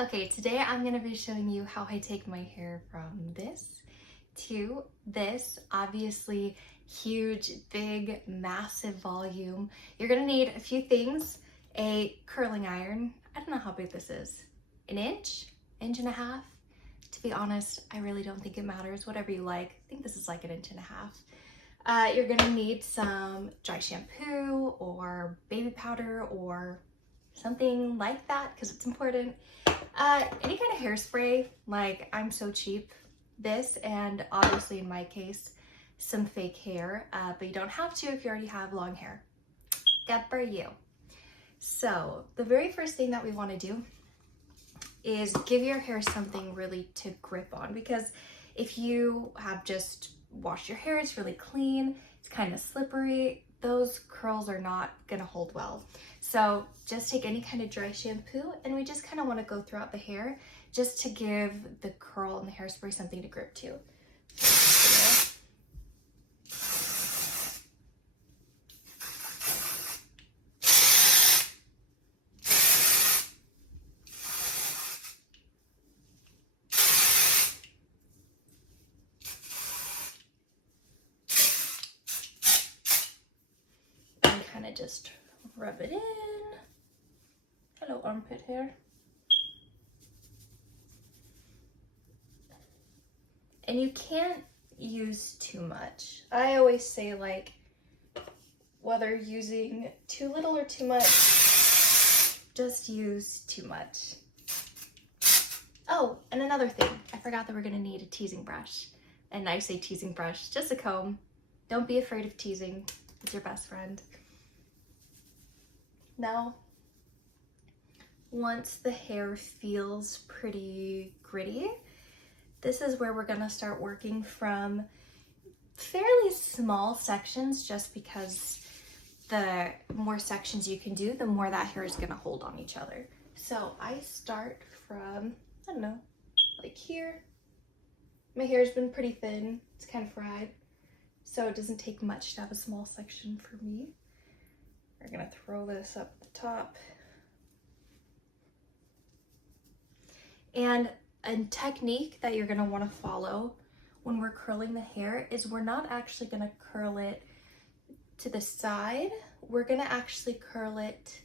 Okay, today I'm going to be showing you how I take my hair from this to this. Obviously, huge, big, massive volume. You're going to need a few things. A curling iron. I don't know how big this is. An inch? Inch and a half? To be honest, I really don't think it matters. Whatever you like. I think this is like an inch and a half. You're going to need some dry shampoo or baby powder or something like that because it's important. Any kind of hairspray, like I'm so cheap. This, and obviously in my case, some fake hair, but you don't have to if you already have long hair. Good for you. So the very first thing that we want to do is give your hair something really to grip on, because if you have just washed your hair, it's really clean, it's kind of slippery, those curls are not gonna hold well. So just take any kind of dry shampoo and we just kind of want to go throughout the hair just to give the curl and the hairspray something to grip to. And kind of just rub it in. Hello, armpit hair. And you can't use too much. I always say, like, whether using too little or too much, just use too much. Oh, and another thing, I forgot that we're gonna need a teasing brush. And I say teasing brush, just a comb. Don't be afraid of teasing, it's your best friend. Now, once the hair feels pretty gritty, this is where we're gonna start working from fairly small sections, just because the more sections you can do, the more that hair is gonna hold on each other. So I start from, I don't know, like here. My hair's been pretty thin, it's kind of fried, so it doesn't take much to have a small section for me. We're gonna throw this up the top. And a technique that you're gonna wanna follow when we're curling the hair is we're not actually gonna curl it to the side, we're gonna actually curl it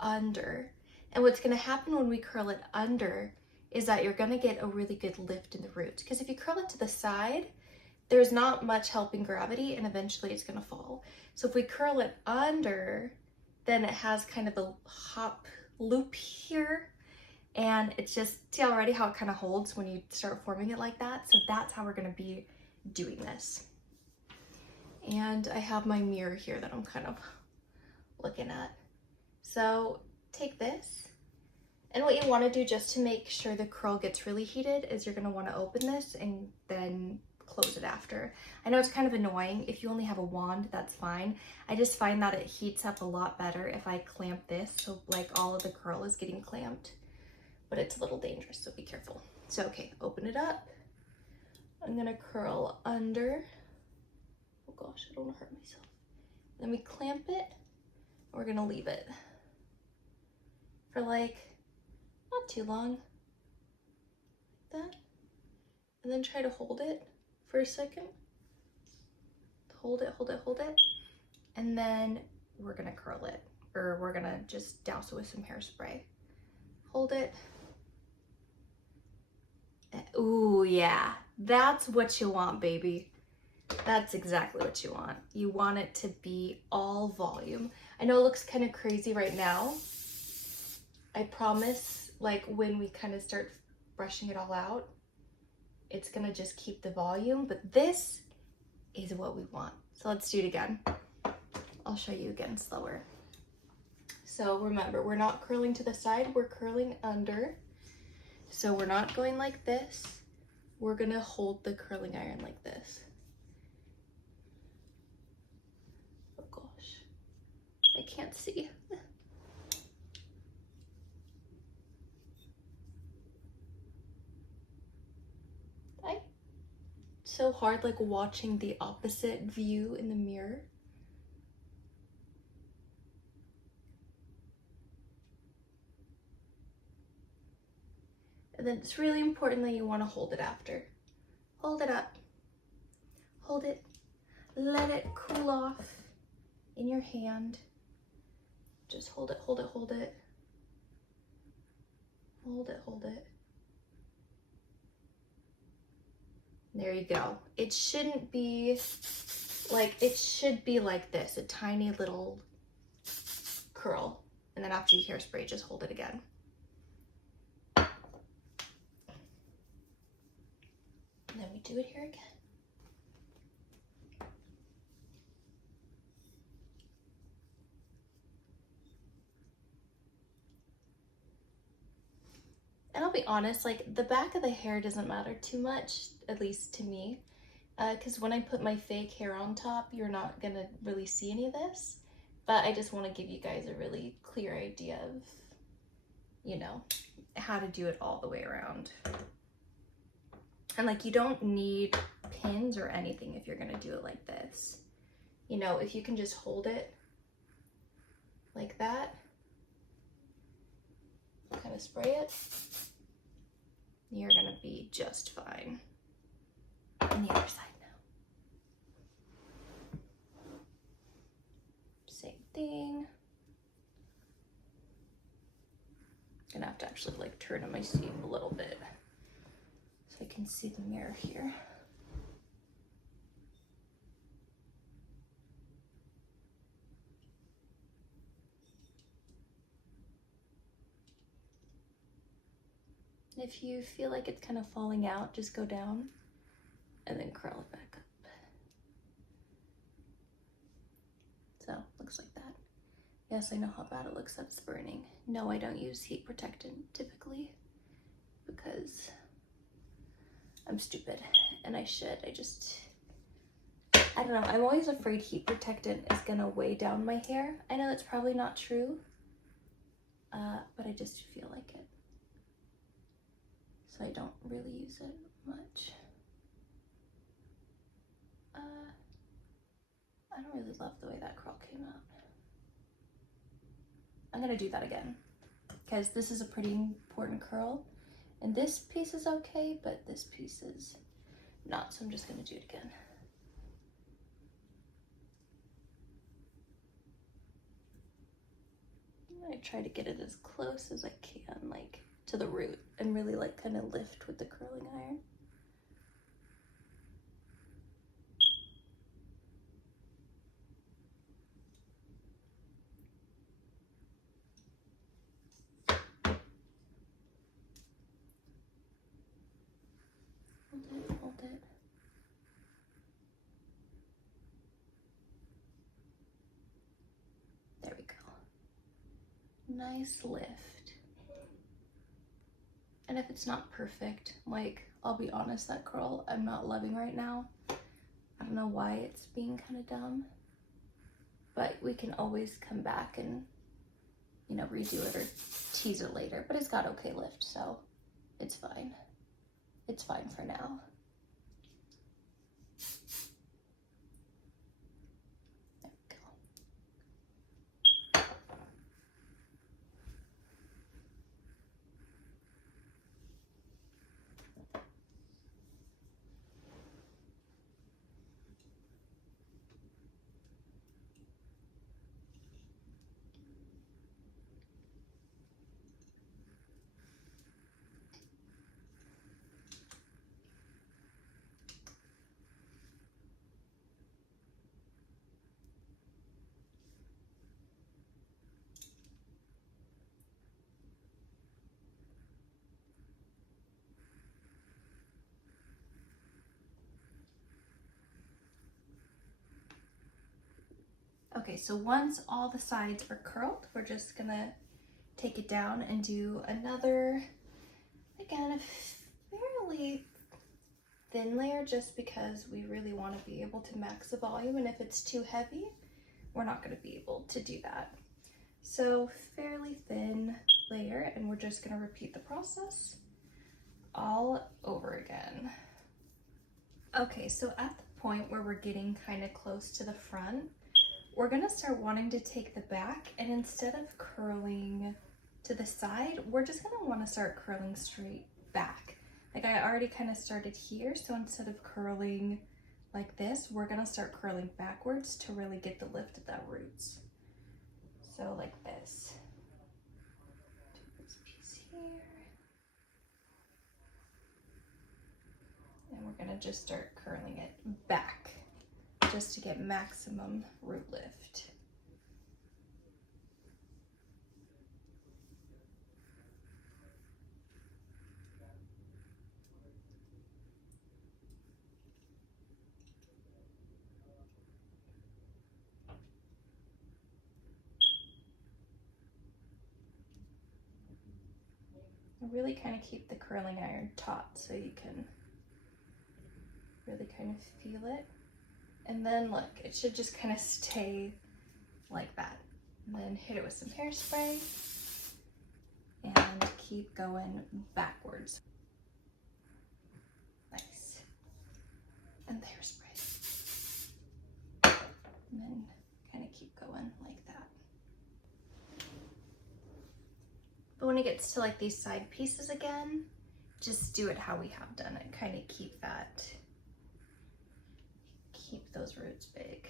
under. And what's gonna happen when we curl it under is that you're gonna get a really good lift in the roots. Because if you curl it to the side, there's not much helping gravity and eventually it's gonna fall. So if we curl it under, then it has kind of the hop loop here. And it's just, see already how it kind of holds when you start forming it like that? So that's how we're gonna be doing this. And I have my mirror here that I'm kind of looking at. So take this, and what you wanna do just to make sure the curl gets really heated is you're gonna wanna open this and then close it after. I know it's kind of annoying. If you only have a wand, that's fine. I just find that it heats up a lot better if I clamp this, so like all of the curl is getting clamped. But it's a little dangerous, so be careful. So, okay, open it up. I'm gonna curl under. Oh gosh, I don't wanna hurt myself. Then we clamp it, we're gonna leave it for like, not too long, like that. And then try to hold it for a second. Hold it, hold it, hold it. And then we're gonna curl it, or we're gonna just douse it with some hairspray. Hold it. Ooh, yeah, that's what you want, baby. That's exactly what you want. You want it to be all volume. I know it looks kind of crazy right now. I promise, like when we kind of start brushing it all out, it's gonna just keep the volume, but this is what we want. So let's do it again. I'll show you again slower. So remember, we're not curling to the side, we're curling under. So we're not going like this. We're gonna hold the curling iron like this. Oh gosh, I can't see. It's so hard, like watching the opposite view in the mirror. And then it's really important that you want to hold it after. Hold it up. Hold it. Let it cool off in your hand. Just hold it, hold it, hold it. Hold it, hold it. There you go. It shouldn't be like, it should be like this, a tiny little curl. And then after you hairspray, just hold it again. And then we do it here again. And I'll be honest, like the back of the hair doesn't matter too much, at least to me, because when I put my fake hair on top, you're not gonna really see any of this. But I just want to give you guys a really clear idea of, you know, how to do it all the way around. And like, you don't need pins or anything if you're gonna do it like this. You know, if you can just hold it like that, kind of spray it, you're gonna be just fine. On the other side now. Same thing. Gonna have to actually like turn on my seat a little bit so I can see the mirror here. If you feel like it's kind of falling out, just go down and then curl it back up. So, looks like that. Yes, I know how bad it looks that it's burning. No, I don't use heat protectant typically because I'm stupid and I should. I don't know, I'm always afraid heat protectant is gonna weigh down my hair. I know that's probably not true, but I just feel like it. So I don't really use it much. I don't really love the way that curl came out. I'm gonna do that again because this is a pretty important curl and this piece is okay, but this piece is not, so I'm just gonna do it again. I try to get it as close as I can, like to the root, and really like kind of lift with the curling iron. Hold it. There we go. Nice lift. And if it's not perfect, like, I'll be honest, that curl I'm not loving right now. I don't know why it's being kind of dumb, but we can always come back and, you know, redo it or tease it later, but it's got okay lift, so it's fine. It's fine for now. There we go. Okay, so once all the sides are curled, we're just gonna take it down and do another, again, a fairly thin layer just because we really want to be able to max the volume, and if it's too heavy, we're not going to be able to do that. So fairly thin layer, and we're just going to repeat the process all over again. Okay, so at the point where we're getting kind of close to the front, we're going to start wanting to take the back, and instead of curling to the side, we're just going to want to start curling straight back. Like I already kind of started here, so instead of curling like this, we're gonna start curling backwards to really get the lift of that roots. So like this. Take this piece here. And we're gonna just start curling it back just to get maximum root lift. Really kind of keep the curling iron taut so you can really kind of feel it. And then look, it should just kind of stay like that. And then hit it with some hairspray and keep going backwards. Nice. And the hairspray. And then kind of keep going like that. But when it gets to like these side pieces again, just do it how we have done it. Kind of keep those roots big.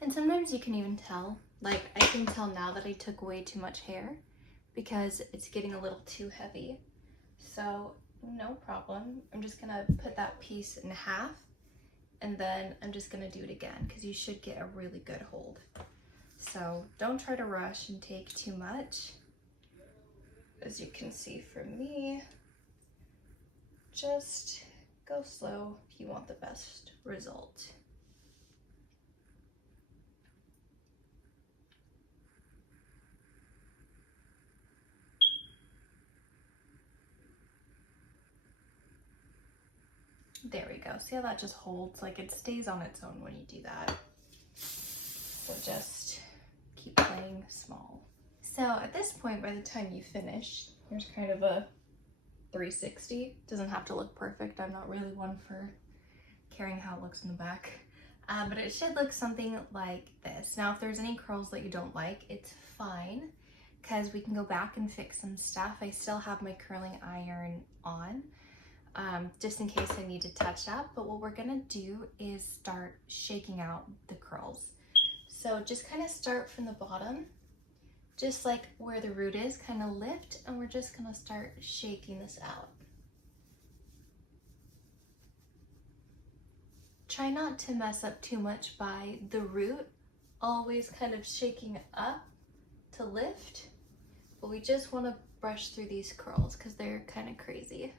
And sometimes you can even tell, like I can tell now that I took way too much hair because it's getting a little too heavy. So no problem. I'm just gonna put that piece in half and then I'm just gonna do it again because you should get a really good hold. So don't try to rush and take too much. As you can see from me, just go slow if you want the best result. There we go. See how that just holds? Like it stays on its own when you do that. So just keep playing small. So at this point, by the time you finish, here's kind of a 360. Doesn't have to look perfect. I'm not really one for caring how it looks in the back. But it should look something like this. Now, if there's any curls that you don't like, it's fine because we can go back and fix some stuff. I still have my curling iron on. Just in case I need to touch up, but what we're gonna do is start shaking out the curls. So just kind of start from the bottom, just like where the root is, kind of lift, and we're just gonna start shaking this out. Try not to mess up too much by the root, always kind of shaking up to lift, but we just wanna brush through these curls because they're kind of crazy.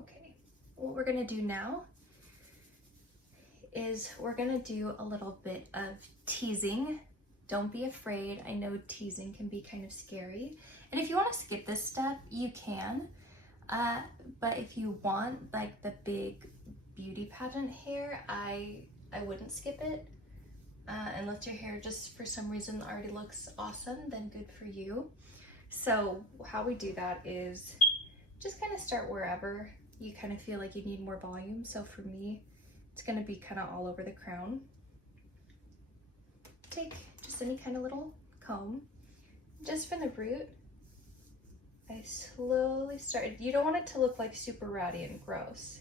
Okay, what we're gonna do now is we're gonna do a little bit of teasing. Don't be afraid. I know teasing can be kind of scary. And if you want to skip this step, you can. But if you want like the big beauty pageant hair, I wouldn't skip it. Unless your hair just for some reason already looks awesome, then good for you. So how we do that is just kind of start wherever you kind of feel like you need more volume. So for me, it's gonna be kind of all over the crown. Take just any kind of little comb, just from the root, I slowly started, you don't want it to look like super ratty and gross.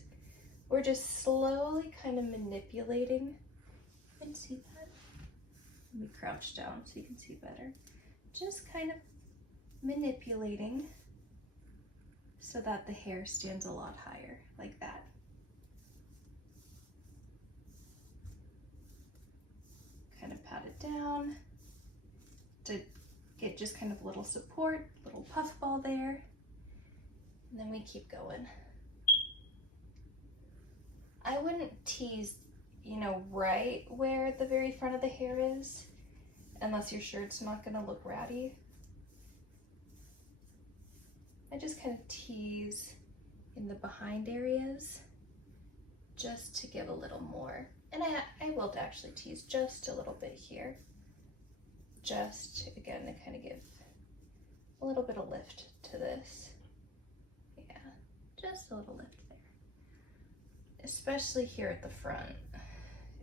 We're just slowly kind of manipulating. You can see that? Let me crouch down so you can see better. Just kind of manipulating so that the hair stands a lot higher, like that. Kind of pat it down to get just kind of a little support, little puffball there. And then we keep going. I wouldn't tease, you know, right where the very front of the hair is, unless you're sure it's not gonna look ratty. I just kind of tease in the behind areas just to give a little more. And I will actually tease just a little bit here. Just, again, to kind of give a little bit of lift to this. Yeah, just a little lift there. Especially here at the front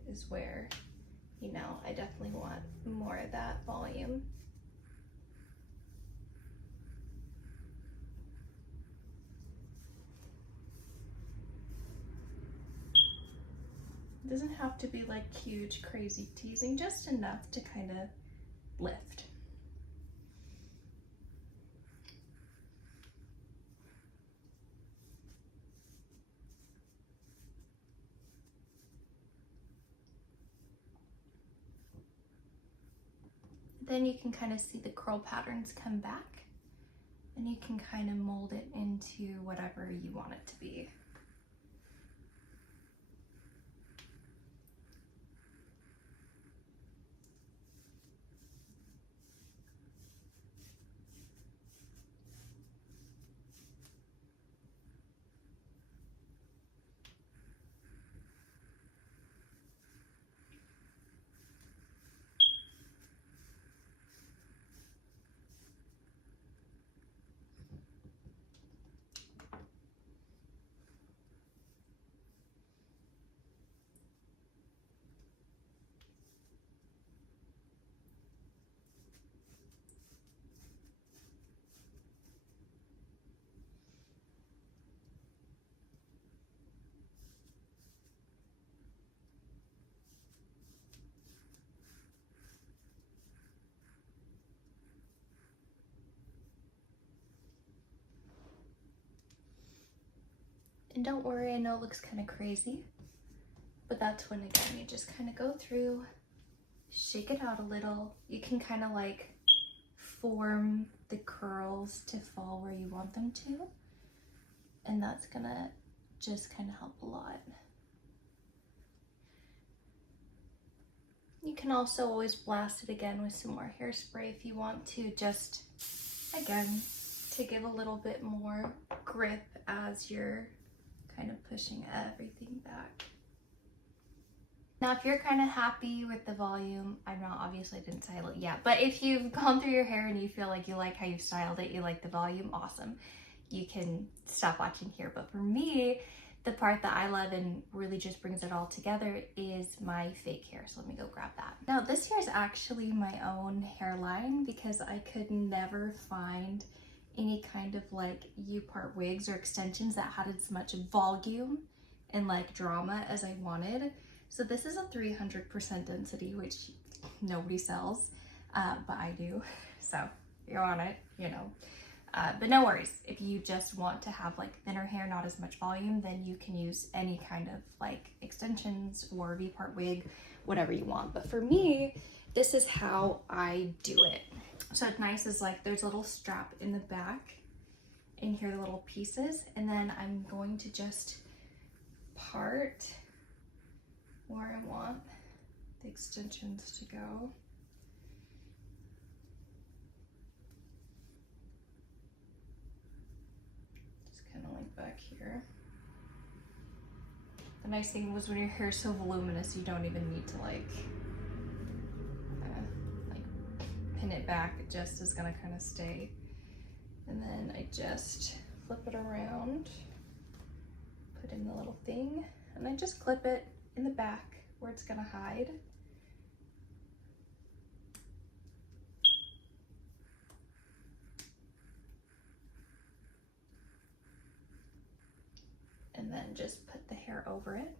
is where, you know, I definitely want more of that volume. It doesn't have to be like huge, crazy teasing, just enough to kind of lift. Then you can kind of see the curl patterns come back, and you can kind of mold it into whatever you want it to be. And don't worry, I know it looks kind of crazy, but that's when, again, you just kind of go through, shake it out a little. You can kind of like form the curls to fall where you want them to, and that's gonna just kind of help a lot. You can also always blast it again with some more hairspray if you want to, just again to give a little bit more grip as you're kind of pushing everything back. Now, if you're kind of happy with the volume, obviously I didn't style it yet, but if you've gone through your hair and you feel like you like how you styled it, you like the volume, awesome. You can stop watching here. But for me, the part that I love and really just brings it all together is my fake hair. So let me go grab that. Now, this hair is actually my own hairline because I could never find any kind of like U-part wigs or extensions that had as much volume and like drama as I wanted. So this is a 300% density, which nobody sells, but I do. So you're on it, you know. But no worries, if you just want to have like thinner hair, not as much volume, then you can use any kind of like extensions or V-part wig, whatever you want. But for me, this is how I do it. So it's nice is like there's a little strap in the back, and here are the little pieces, and then I'm going to just part where I want the extensions to go. Just kind of like back here. The nice thing was when your hair is so voluminous, you don't even need to like pin it back. It just is gonna kind of stay. And then I just flip it around, put in the little thing, and I just clip it in the back where it's gonna hide. and then just put the hair over it.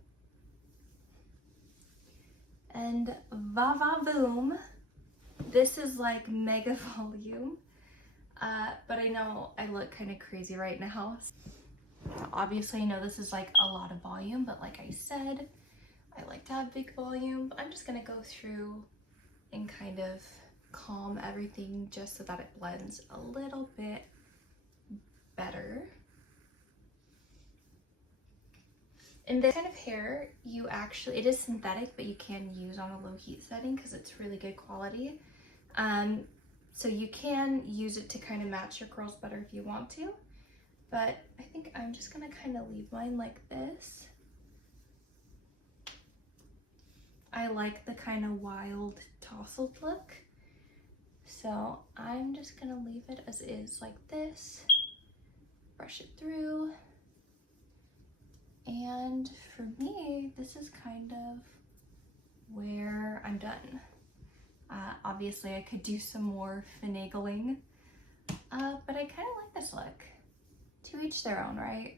And va va boom. This is like mega volume, but I know I look kind of crazy right now. Obviously I know this is like a lot of volume, but like I said, I like to have big volume. I'm just gonna go through and kind of calm everything just so that it blends a little bit better. And this kind of hair, it is synthetic, but you can use on a low heat setting because it's really good quality. So you can use it to kind of match your curls better if you want to, but I think I'm just gonna kind of leave mine like this. I like the kind of wild tousled look, so I'm just gonna leave it as is like this, brush it through, and for me, this is kind of where I'm done. Obviously I could do some more finagling, but I kind of like this look. To each their own, right?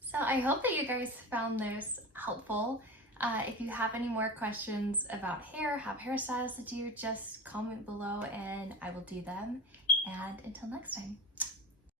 So I hope that you guys found this helpful. If you have any more questions about hair, have hairstyles to do, just comment below and I will do them. And until next time.